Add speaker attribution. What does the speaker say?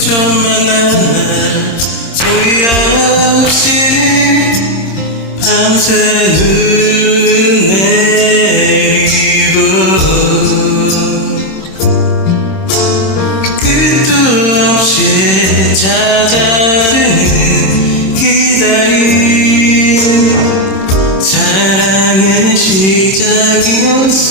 Speaker 1: 걱정만 하나 소리 없이 밤새 흘내리고 끝도 없이 찾아드는 기다림 사랑의 시작이었어.